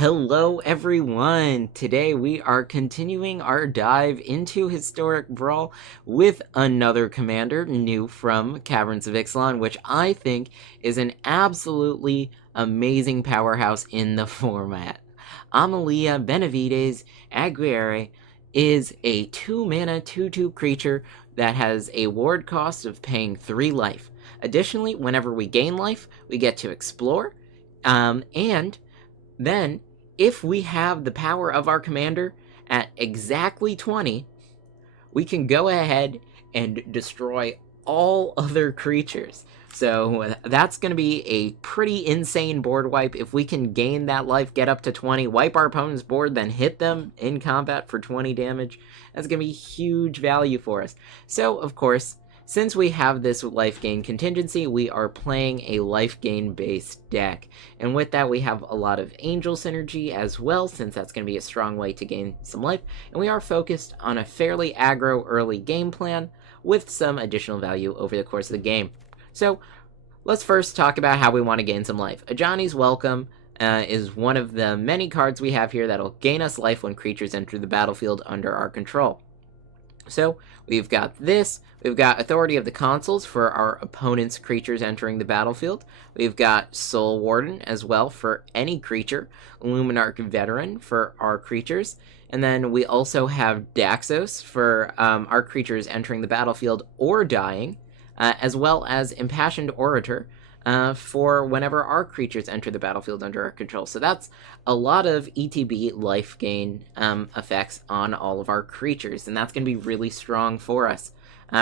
Hello everyone! Today we are continuing our dive into Historic Brawl with another commander new from Caverns of Ixalan, which I think is an absolutely amazing powerhouse in the format. Amalia Benavides Aguirre is a 2-mana 2/2 creature that has a ward cost of paying 3 life. Additionally, whenever we gain life, we get to explore, and then, if we have the power of our commander at exactly 20, we can go ahead and destroy all other creatures. So that's going to be a pretty insane board wipe. If we can gain that life, get up to 20, wipe our opponent's board, then hit them in combat for 20 damage, that's going to be huge value for us. So, of course, since we have this life gain contingency, we are playing a life gain based deck. And with that, we have a lot of angel synergy as well, since that's going to be a strong way to gain some life. And we are focused on a fairly aggro early game plan with some additional value over the course of the game. So let's first talk about how we want to gain some life. Ajani's Welcome is one of the many cards we have here that'll gain us life when creatures enter the battlefield under our control. So we've got this, we've got Authority of the Consuls for our opponent's creatures entering the battlefield, we've got Soul Warden as well for any creature, Luminarch Veteran for our creatures, and then we also have Daxos for our creatures entering the battlefield or dying, as well as Impassioned Orator for whenever our creatures enter the battlefield under our control. So that's a lot of ETB life gain effects on all of our creatures, and that's going to be really strong for us.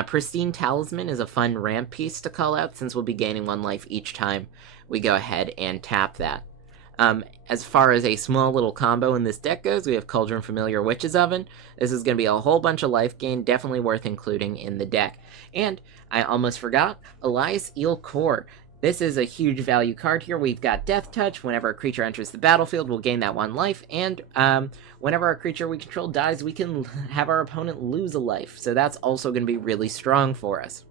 Pristine Talisman is a fun ramp piece to call out, since we'll be gaining 1 life each time we go ahead and tap that. As far as a small little combo in this deck goes, we have Cauldron Familiar Witch's Oven. This is going to be a whole bunch of life gain, definitely worth including in the deck. And I almost forgot, Elias Eel Core. This is a huge value card here. We've got Death Touch. Whenever a creature enters the battlefield, we'll gain that 1 life. And whenever our creature we control dies, we can have our opponent lose a life. So that's also going to be really strong for us.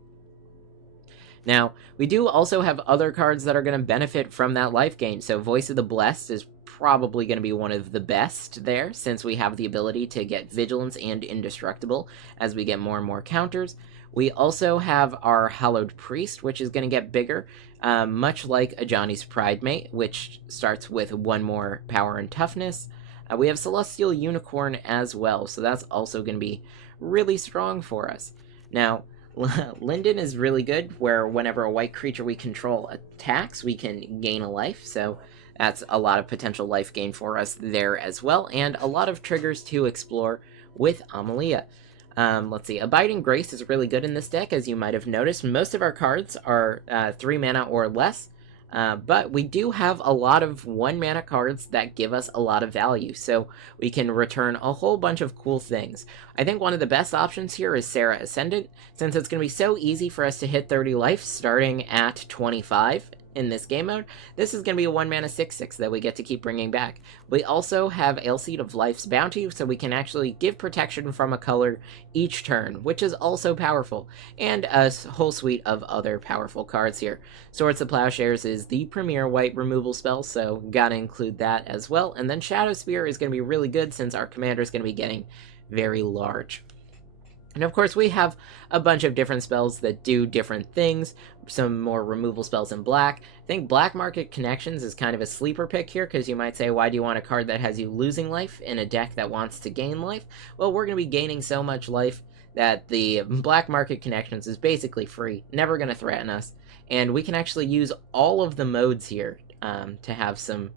Now, we do also have other cards that are going to benefit from that life gain. So Voice of the Blessed is probably going to be one of the best there, since we have the ability to get Vigilance and Indestructible as we get more and more counters. We also have our Hallowed Priest, which is going to get bigger, much like Ajani's Pridemate, which starts with 1 more power and toughness. We have Celestial Unicorn as well, so that's also going to be really strong for us. Now, Linden is really good, where whenever a white creature we control attacks, we can gain a life, so that's a lot of potential life gain for us there as well, and a lot of triggers to explore with Amalia. Let's see, Abiding Grace is really good in this deck, as you might have noticed. Most of our cards are 3 mana or less, but we do have a lot of 1 mana cards that give us a lot of value, so we can return a whole bunch of cool things. I think one of the best options here is Serra Ascendant, since it's going to be so easy for us to hit 30 life starting at 25 in this game mode. This is going to be a 1 mana 6/6 that we get to keep bringing back. We also have Ailseed of Life's Bounty, so we can actually give protection from a color each turn, which is also powerful, and a whole suite of other powerful cards here. Swords of Plowshares is the premier white removal spell, so gotta include that as well. And then Shadow Spear is going to be really good, since our commander is going to be getting very large. And of course, we have a bunch of different spells that do different things, some more removal spells in black. I think Black Market Connections is kind of a sleeper pick here, because you might say, why do you want a card that has you losing life in a deck that wants to gain life? Well, we're going to be gaining so much life that the Black Market Connections is basically free, never going to threaten us, and we can actually use all of the modes here to have some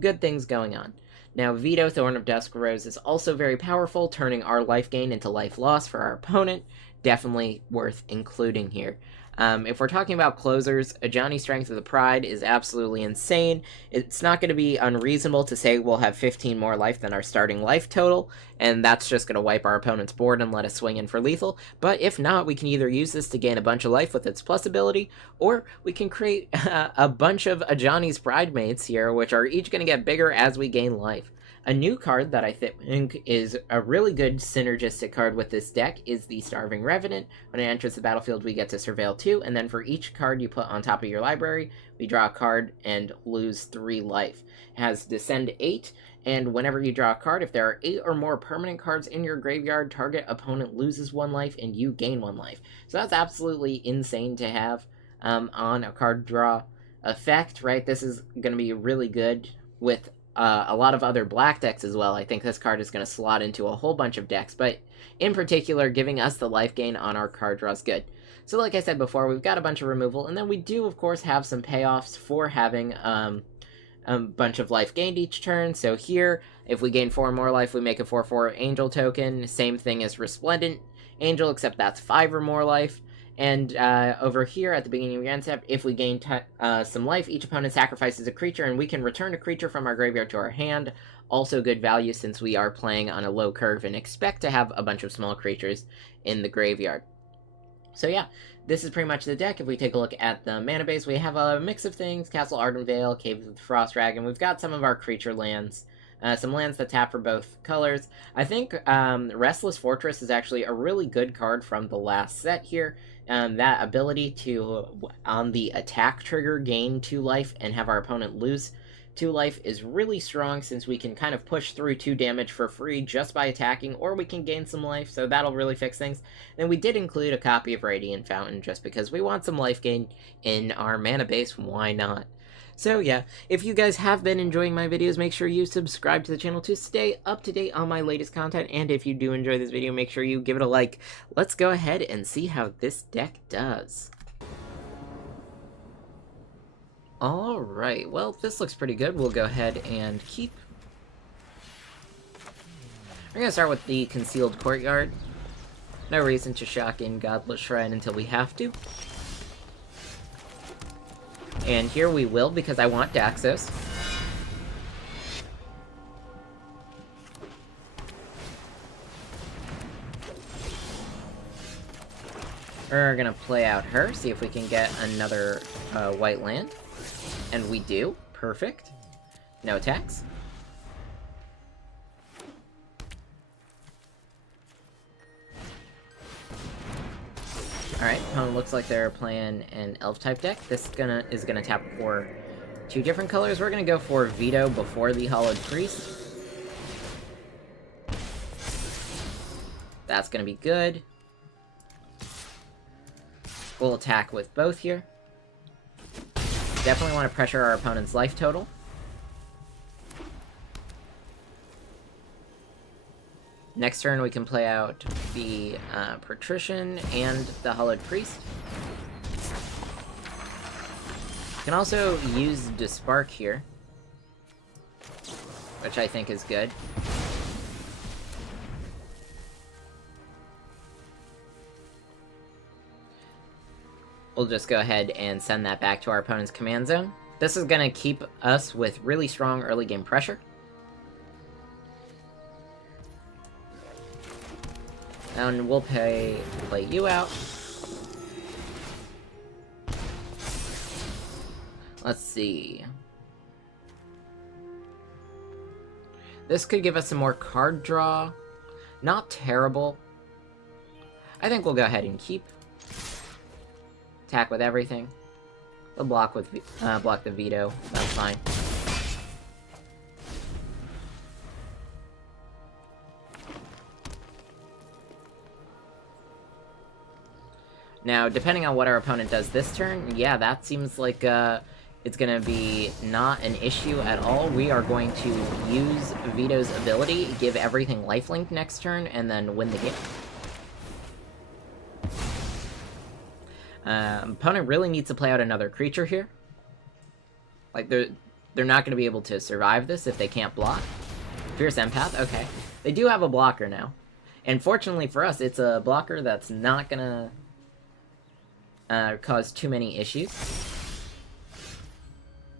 good things going on. Now, Veto, Thorn of Dusk Rose is also very powerful, turning our life gain into life loss for our opponent. Definitely worth including here. If we're talking about closers, Ajani Strength of the Pride is absolutely insane. It's not going to be unreasonable to say we'll have 15 more life than our starting life total, and that's just going to wipe our opponent's board and let us swing in for lethal. But if not, we can either use this to gain a bunch of life with its plus ability, or we can create a bunch of Ajani's Pridemates here, which are each going to get bigger as we gain life. A new card that I think is a really good synergistic card with this deck is the Starving Revenant. When it enters the battlefield, we get to Surveil 2. 2, and then for each card you put on top of your library, we draw a card and lose 3 life. It has Descend 8, and whenever you draw a card, if there are 8 or more permanent cards in your graveyard, target opponent loses 1 life and you gain 1 life. So that's absolutely insane to have on a card draw effect, right? This is going to be really good with a lot of other black decks as well. I think this card is going to slot into a whole bunch of decks, but in particular, giving us the life gain on our card draw is good. So like I said before, we've got a bunch of removal, and then we do, of course, have some payoffs for having a bunch of life gained each turn. So here, if we gain 4 more life, we make a 4/4 Angel token. Same thing as Resplendent Angel, except that's 5 or more life. And over here at the beginning of your end step, if we gain some life, each opponent sacrifices a creature, and we can return a creature from our graveyard to our hand. Also good value since we are playing on a low curve and expect to have a bunch of small creatures in the graveyard. So yeah, this is pretty much the deck. If we take a look at the mana base, we have a mix of things: Castle Ardenvale, Cave of the Frost Dragon. We've got some of our creature lands. Some lands that tap for both colors. I think Restless Fortress is actually a really good card from the last set here. That ability to, on the attack trigger, gain 2 life and have our opponent lose 2 life is really strong, since we can kind of push through 2 damage for free just by attacking, or we can gain some life, so that'll really fix things. And we did include a copy of Radiant Fountain just because we want some life gain in our mana base. Why not? So yeah, if you guys have been enjoying my videos, make sure you subscribe to the channel to stay up to date on my latest content, and if you do enjoy this video, make sure you give it a like. Let's go ahead and see how this deck does. Alright, well, this looks pretty good. We'll go ahead and keep. We're gonna start with the Concealed Courtyard. No reason to shock in Godless Shrine until we have to. And here we will, because I want Daxos. We're gonna play out her, see if we can get another white land. And we do. Perfect. No attacks. Alright, opponent looks like they're playing an elf-type deck. This is gonna tap for 2 different colors. We're gonna go for Veto before the Hollowed Priest. That's gonna be good. We'll attack with both here. Definitely want to pressure our opponent's life total. Next turn, we can play out the Patrician and the Hollowed Priest. We can also use Despark here, which I think is good. We'll just go ahead and send that back to our opponent's command zone. This is going to keep us with really strong early game pressure. And we'll play you out. Let's see. This could give us some more card draw. Not terrible. I think we'll go ahead and keep. Attack with everything. We'll block with block the veto. That's fine. Now, depending on what our opponent does this turn, yeah, that seems like it's going to be not an issue at all. We are going to use Veto's ability, give everything lifelink next turn, and then win the game. Opponent really needs to play out another creature here. Like, they're not going to be able to survive this if they can't block. Fierce Empath, okay. They do have a blocker now. And fortunately for us, it's a blocker that's not going to cause too many issues.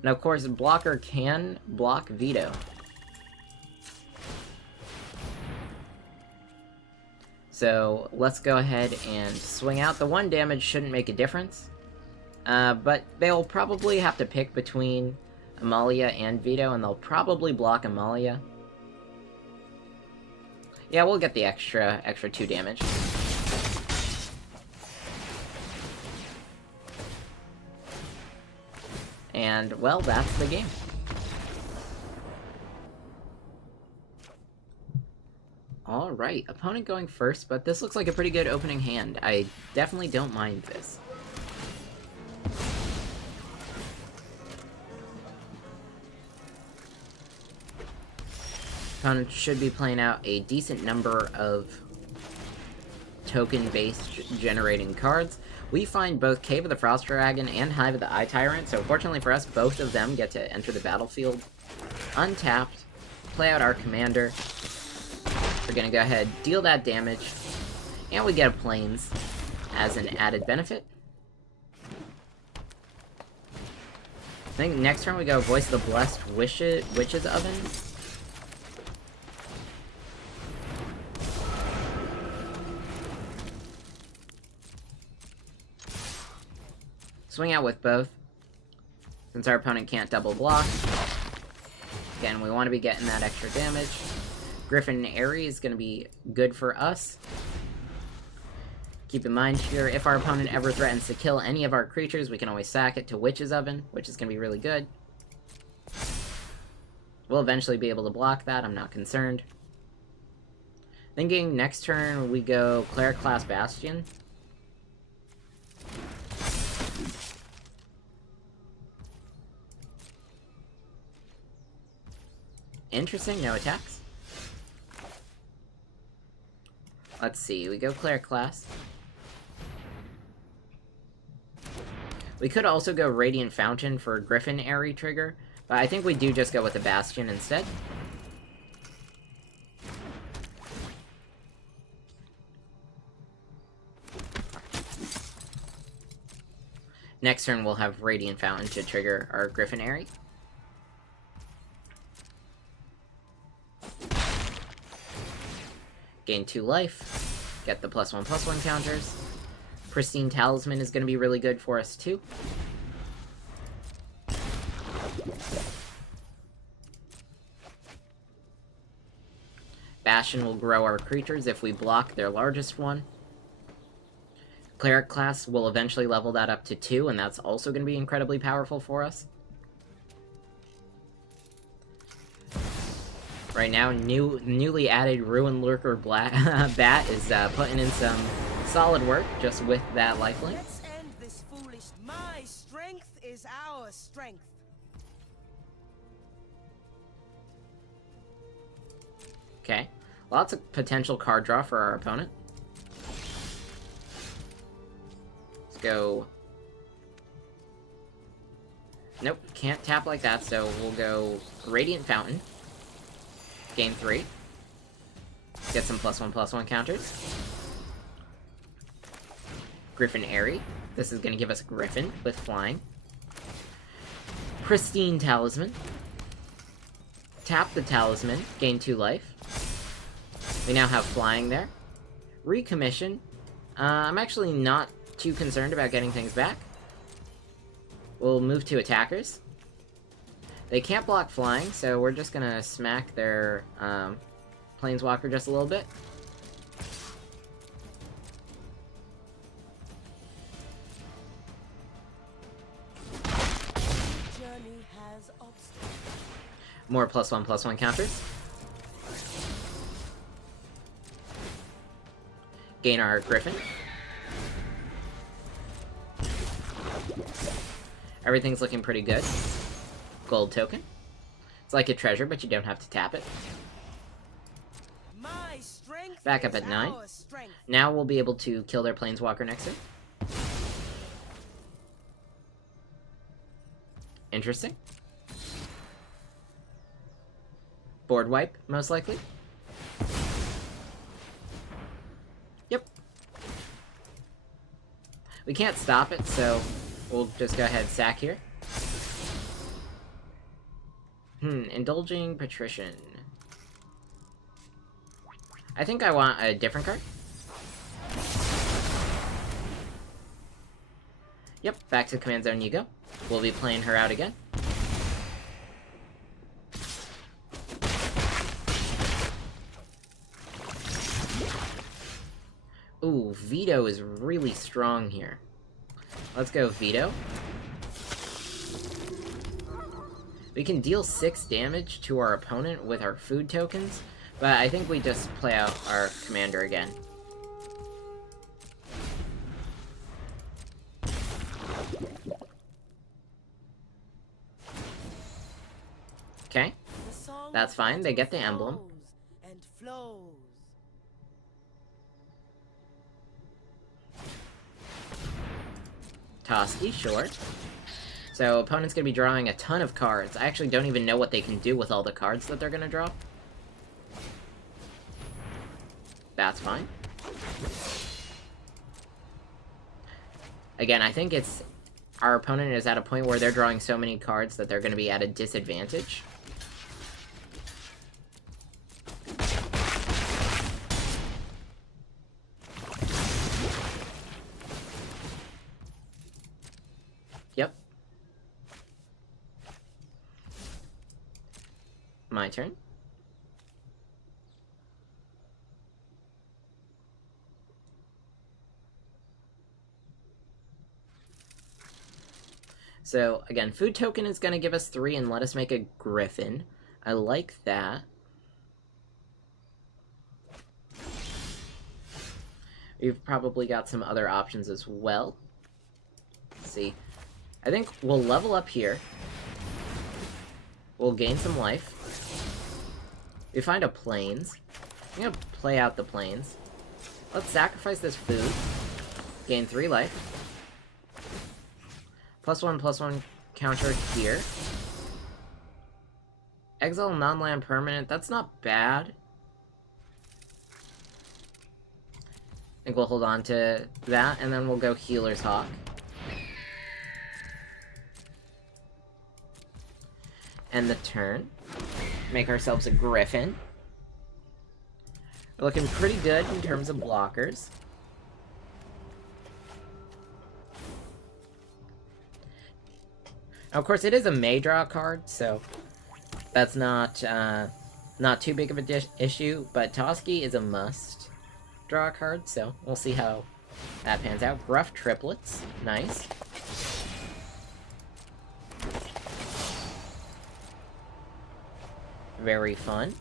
Now, of course, blocker can block veto. So let's go ahead and swing out. The 1 damage shouldn't make a difference. But they'll probably have to pick between Amalia and Veto, and they'll probably block Amalia. Yeah, we'll get the extra 2 damage. And, well, that's the game. Alright, opponent going first, but this looks like a pretty good opening hand. I definitely don't mind this. Opponent should be playing out a decent number of token-based generating cards. We find both Cave of the Frost Dragon and Hive of the Eye Tyrant, so fortunately for us, both of them get to enter the battlefield untapped, play out our commander. We're gonna go ahead, deal that damage, and we get a Plains as an added benefit. I think next turn we go Voice of the Blessed Witch's Oven. Swing out with both, since our opponent can't double block. Again, we want to be getting that extra damage. Griffin and Aerie is going to be good for us. Keep in mind here, if our opponent ever threatens to kill any of our creatures, we can always sack it to Witch's Oven, which is going to be really good. We'll eventually be able to block that, I'm not concerned. Thinking next turn we go Cleric Class Bastion. Interesting, no attacks. Let's see, we go Cleric Class. We could also go Radiant Fountain for Griffin Aerie trigger, but I think we do just go with the Bastion instead. Next turn we'll have Radiant Fountain to trigger our Griffin Aerie. Gain 2 life, get the +1/+1 counters. Pristine Talisman is going to be really good for us too. Bastion will grow our creatures if we block their largest one. Cleric class will eventually level that up to 2, and that's also going to be incredibly powerful for us. Right now, newly added Ruin Lurker Bat is putting in some solid work just with that lifelink. Let's end this foolish. My strength is our strength. Okay, lots of potential card draw for our opponent. Let's go. Nope, can't tap like that, so we'll go Radiant Fountain. Gain 3. Get some +1/+1 counters. Griffin Aerie. This is going to give us Griffin with flying. Pristine Talisman. Tap the Talisman. Gain 2 life. We now have flying there. Recommission. I'm actually not too concerned about getting things back. We'll move to attackers. They can't block flying, so we're just gonna smack their Planeswalker just a little bit. Journey has obstacles. More +1/+1 counters. Gain our Griffin. Everything's looking pretty good. Gold token. It's like a treasure, but you don't have to tap it. My strength Back up is at 9. our strength. Now we'll be able to kill their Planeswalker next turn. Interesting. Board wipe, most likely. Yep. We can't stop it, so we'll just go ahead and sack here. Indulging Patrician. I think I want a different card. Yep, back to Command Zone you go. We'll be playing her out again. Ooh, Veto is really strong here. Let's go Veto. We can deal 6 damage to our opponent with our food tokens, but I think we just play out our commander again. Okay, that's fine. They get the emblem. And flows. Toski, sure. So opponent's gonna be drawing a ton of cards. I actually don't even know what they can do with all the cards that they're gonna draw. That's fine. Again, I think it's... Our opponent is at a point where they're drawing so many cards that they're gonna be at a disadvantage. Yep. My turn. So, again, food token is going to give us 3 and let us make a griffin. I like that. We've probably got some other options as well. Let's see. I think we'll level up here. We'll gain some life. We find a plains. I'm going to play out the plains. Let's sacrifice this food. Gain 3 life. +1/+1 counter here. Exile non-land permanent. That's not bad. I think we'll hold on to that, and then we'll go Healer's Hawk. End the turn. Make ourselves a Griffin. We're looking pretty good in terms of blockers. Now, of course, it is a May draw card, so that's not too big of a issue, but Toski is a must draw card, so we'll see how that pans out. Gruff Triplets, nice. Very fun.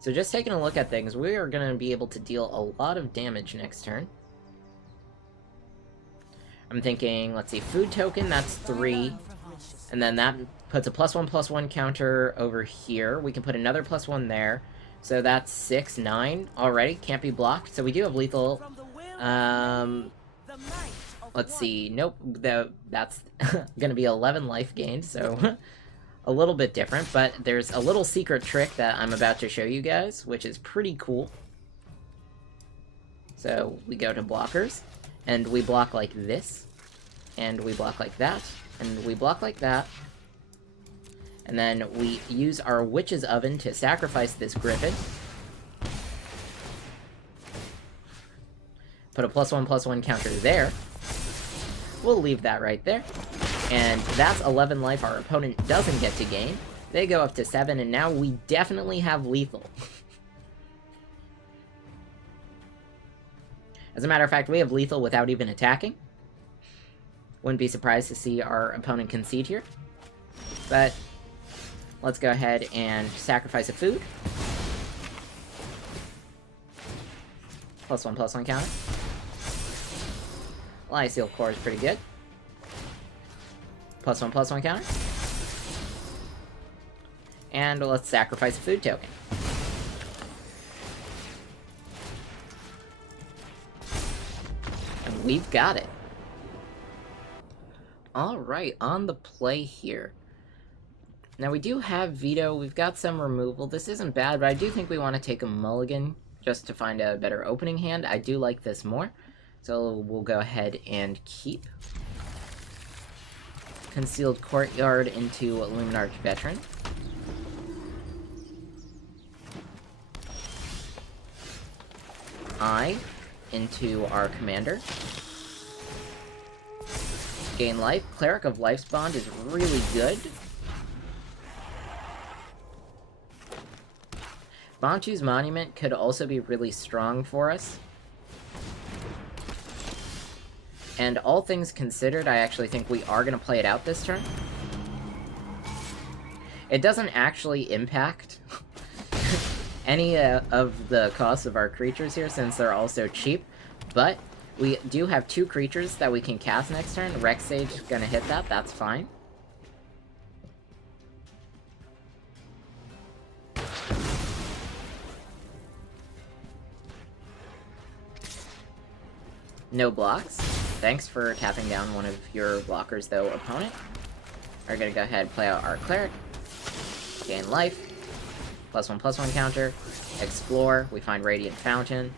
So just taking a look at things, we are going to be able to deal a lot of damage next turn. I'm thinking, let's see, food token, that's 3. And then that puts a +1/+1 counter over here. We can put another +1 there. So that's 6, 9 already. Can't be blocked. So we do have lethal. Let's see. Nope. That's going to be 11 life gained. So a little bit different. But there's a little secret trick that I'm about to show you guys, which is pretty cool. So we go to blockers. And we block like this, and we block like that, and we block like that. And then we use our Witch's Oven to sacrifice this Griffin. Put a +1/+1 counter there. We'll leave that right there. And that's 11 life our opponent doesn't get to gain. They go up to 7, and now we definitely have lethal. As a matter of fact, we have lethal without even attacking. Wouldn't be surprised to see our opponent concede here. But let's go ahead and sacrifice a food. +1/+1 counter. Lyseal Core is pretty good. +1/+1 counter. And let's sacrifice a food token. We've got it. Alright, on the play here. Now we do have veto, we've got some removal. This isn't bad, but I do think we want to take a mulligan just to find a better opening hand. I do like this more. So we'll go ahead and keep Concealed Courtyard into Luminarch Veteran. Into our commander. Gain life. Cleric of Life's Bond is really good. Banchu's Monument could also be really strong for us. And all things considered, I actually think we are going to play it out this turn. It doesn't actually impact any of the costs of our creatures here, since they're also cheap, but we do have 2 creatures that we can cast next turn. Rex Sage is going to hit that, that's fine. No blocks. Thanks for tapping down one of your blockers, though, opponent. We're going to go ahead and play out our Cleric. Gain life. +1/+1 counter. Explore. We find Radiant Fountain.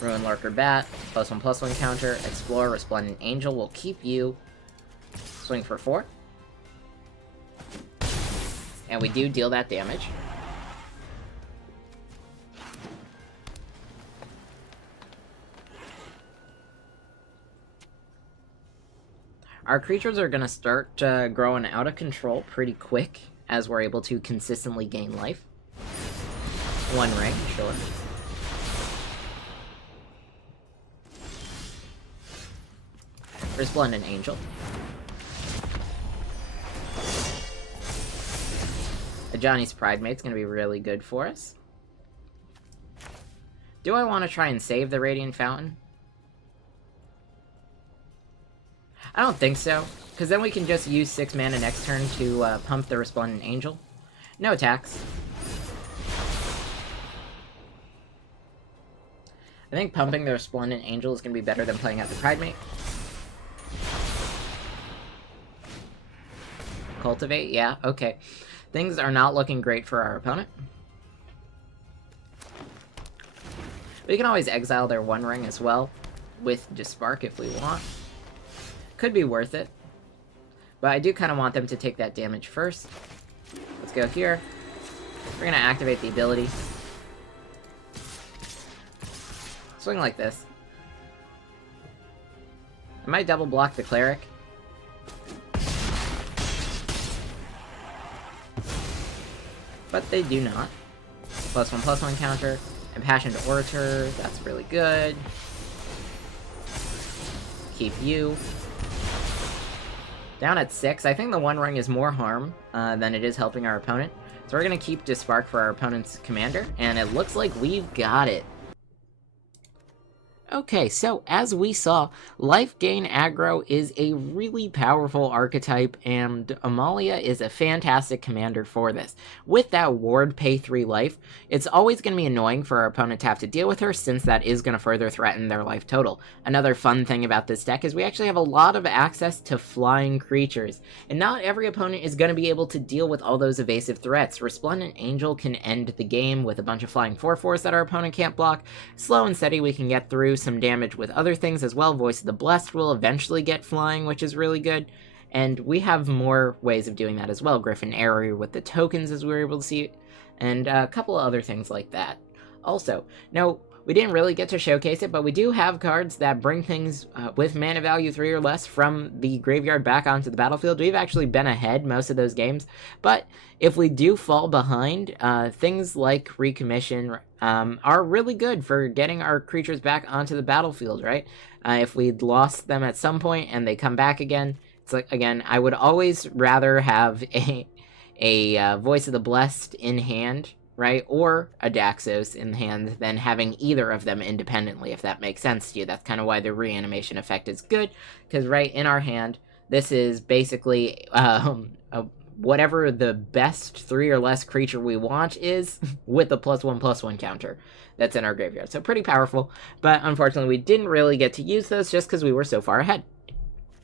Ruin Lurker Bat. +1/+1 counter. Explore. Resplendent Angel will keep you. Swing for 4. And we do deal that damage. Our creatures are going to start growing out of control pretty quick, as we're able to consistently gain life. 1 ring, sure. Resplendent Angel. A Johnny's Pride Mate's going to be really good for us. Do I want to try and save the Radiant Fountain? I don't think so, because then we can just use 6 mana next turn to pump the Resplendent Angel. No attacks. I think pumping the Resplendent Angel is going to be better than playing out the Pride Mate. Cultivate, yeah, okay. Things are not looking great for our opponent. We can always exile their 1 ring as well, with Dispark if we want. Could be worth it. But I do kind of want them to take that damage first. Let's go here. We're going to activate the ability. Swing like this. I might double block the Cleric. But they do not. +1/+1 counter. Impassioned Orator, that's really good. Keep you. Down at 6, I think the 1 ring is more harm than it is helping our opponent. So we're going to keep Dispark for our opponent's commander, and it looks like we've got it. Okay, so as we saw, Life Gain Aggro is a really powerful archetype, and Amalia is a fantastic commander for this. With that ward pay 3 life, it's always going to be annoying for our opponent to have to deal with her, since that is going to further threaten their life total. Another fun thing about this deck is we actually have a lot of access to flying creatures, and not every opponent is going to be able to deal with all those evasive threats. Resplendent Angel can end the game with a bunch of flying 4/4s that our opponent can't block. Slow and steady we can get through some damage with other things as well. Voice of the Blessed will eventually get flying, which is really good. And we have more ways of doing that as well. Griffin Area with the tokens, as we were able to see, and a couple of other things like that. Also, now, we didn't really get to showcase it, but we do have cards that bring things with mana value 3 or less from the graveyard back onto the battlefield. We've actually been ahead most of those games, but if we do fall behind, things like Recommission are really good for getting our creatures back onto the battlefield, right? If we'd lost them at some point and they come back again, it's like, again, I would always rather have a Voice of the Blessed in hand, right, or a Daxos in hand, than having either of them independently, if that makes sense to you. That's kind of why the reanimation effect is good, because right in our hand, this is basically whatever the best 3 or less creature we want is, with a +1/+1 counter that's in our graveyard. So pretty powerful, but unfortunately we didn't really get to use those just because we were so far ahead.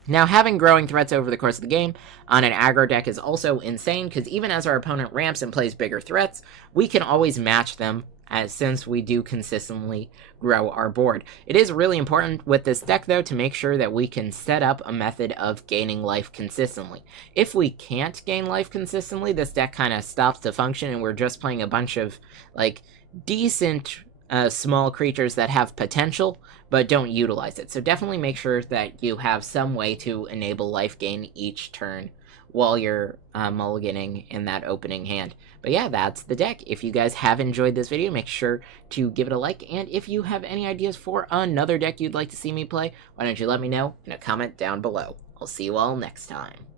Now, having growing threats over the course of the game on an aggro deck is also insane, because even as our opponent ramps and plays bigger threats, we can always match them, since we do consistently grow our board. It is really important with this deck, though, to make sure that we can set up a method of gaining life consistently. If we can't gain life consistently, this deck kind of stops to function, and we're just playing a bunch of, like, decent small creatures that have potential, but don't utilize it. So definitely make sure that you have some way to enable life gain each turn while you're mulliganing in that opening hand. But yeah, that's the deck. If you guys have enjoyed this video, make sure to give it a like, and if you have any ideas for another deck you'd like to see me play, why don't you let me know in a comment down below. I'll see you all next time.